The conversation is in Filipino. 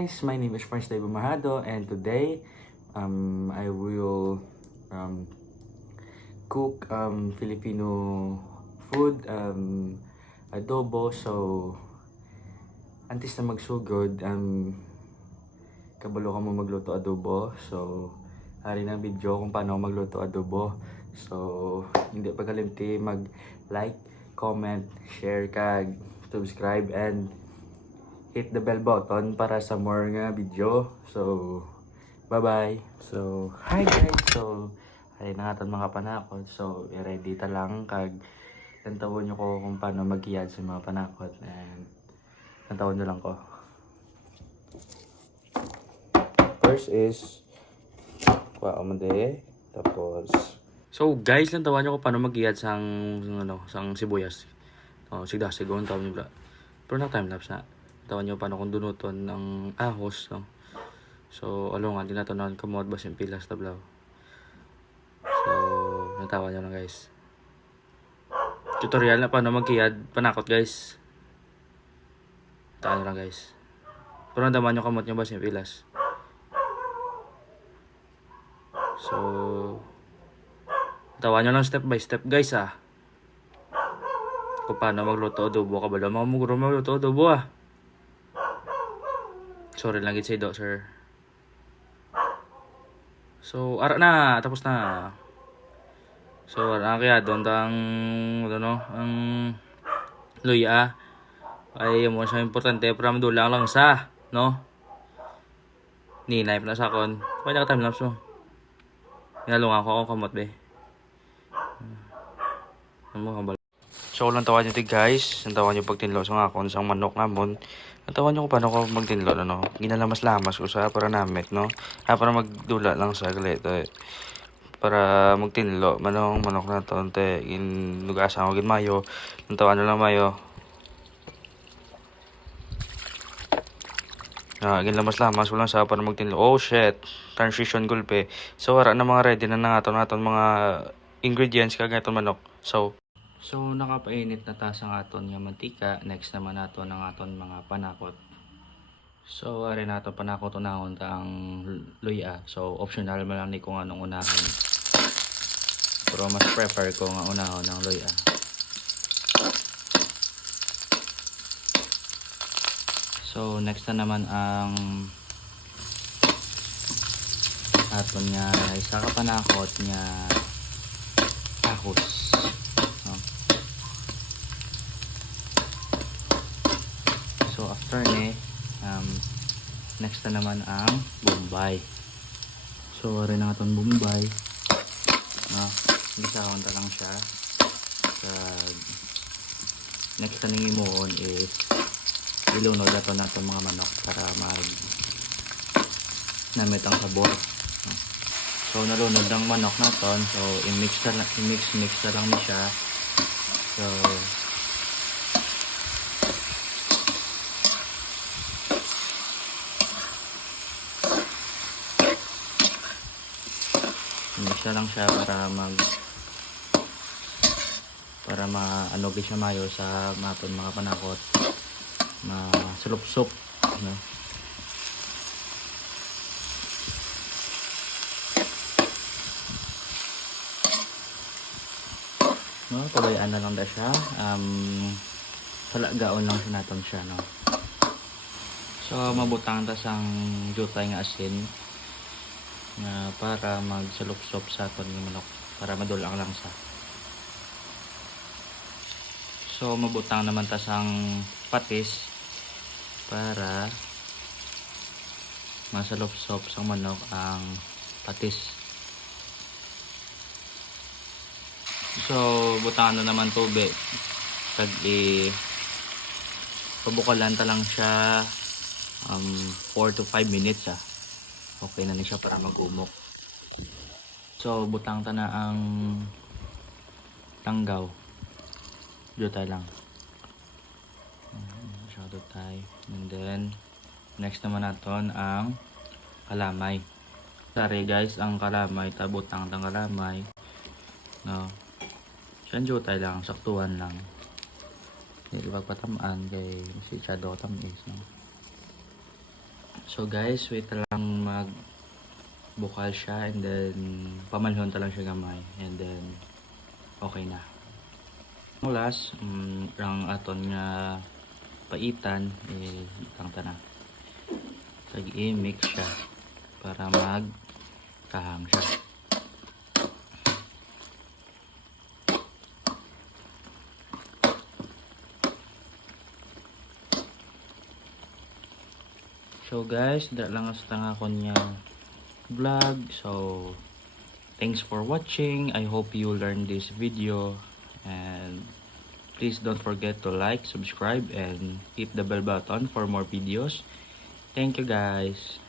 guys, my name is Franz Dave Marhado, and today I will cook Filipino food, adobo. So antes na magsugod, kabalo ka mo magluto adobo. So hari na video kung paano magluto adobo. So hindi pa kalimti mag like, comment, share kag subscribe, and hit the bell button para sa more nga video. So bye-bye. So hi guys. So ay nangatan mga panakot. So i-ready ta lang kag tantawon nyo ko kung paano mag-iyad sa mga panakot, and tantawon nyo lang ko. First is kuha ko mande, tapos so guys, nantawan nyo ko paano mag-iyad sang sang sibuyas. Oh, sigda sigon tawon nyo bra. Pero na time lapse na. Tawan nyo paano kung dunuton ng ahos, no? So, alungan, tinatanon kamot bas yung pilas tablaw. So, natawan nyo lang guys. Tutorial na paano magkiyad panakot guys. Tawan nyo lang guys. Pero nataman nyo kamot nyo bas yung pilas. So, tawan nyo lang step by step guys kung paano magluto adobo. Kabalo mga muguro magluto adobo Sorry lang gid sa do, sir. So, ara na, tapos na. So, ara kaya doon tang ang luya ay mo siya importante para madulang lang sa, no? Ni live na sa kon. Pwede ka time lapse mo. Nalungan ko ako kamot be. So, lang tawan nyo guys. Nantawan nyo pag tinlo sa akon sang manok namon. Nantawan nyo kung paano ko magtinlo, no? Ginalamas-lamas ko sa para namit, no? Para magdula lang sa galit, para magtinlo. Manong manok na to, inugasan ko mayo. Nantawan nyo lang mayo. Ginalamas-lamas ko lang sa para magtinlo. Oh shit! Transition gulpe. So, wala na mga ready na naton mga ingredients kag aton manok. So nakapainit na ta sa aton nga mantika. Next naman naton ang aton mga panakot. So ari nato panakot unahon ta ang luya. So optional man lang ni kung anong unahon. Pero mas prefer ko nga unahon ang luya. So next na naman ang aton nga isa ka panakot nga ahos. So after ni next na naman ang bombay. So rin ang aton bombay. Gisahon ta lang siya. Next na ning imoon is ilunod naton mga manok para namit ang sabor. So nalunod ang manok naton. So i-mix na lang ni siya. So mix lang siya para maanogi siya mayo sa maton mga panakot, masulup-sup, no? No, pabayaan na lang da siya. Palagaon lang sa naton siya, no? So mabutang ta sang jutay nga asin na para magsalup-sup sa aton ng manok para madulang lang sa. So mabutang naman ta sang patis para masalup-sup sang manok ang patis. So butang na naman tubig kag pabukalan ta lang siya 4 to 5 minutes okay na siya para mag-umok. So butang ta na ang tanggaw. Jutay lang. Masyado tayo. And then next naman naton ang kalamay. Sorry guys, ang kalamay tabutang tang kalamay. No. Siyan jutay lang, saktuhan lang. Hindi pagpatamaan kay si Chado tamis, no. So guys, wait lang bukal siya and then pamanhon ta lang siya gamay and then okay na. Ang last, ang aton nga paitan itang ta na. Kag i-mix siya para magkahang siya. So guys, dahil lang sa tanga ko niya vlog. So, thanks for watching. I hope you learned this video. And please don't forget to like, subscribe, and hit the bell button for more videos. Thank you guys.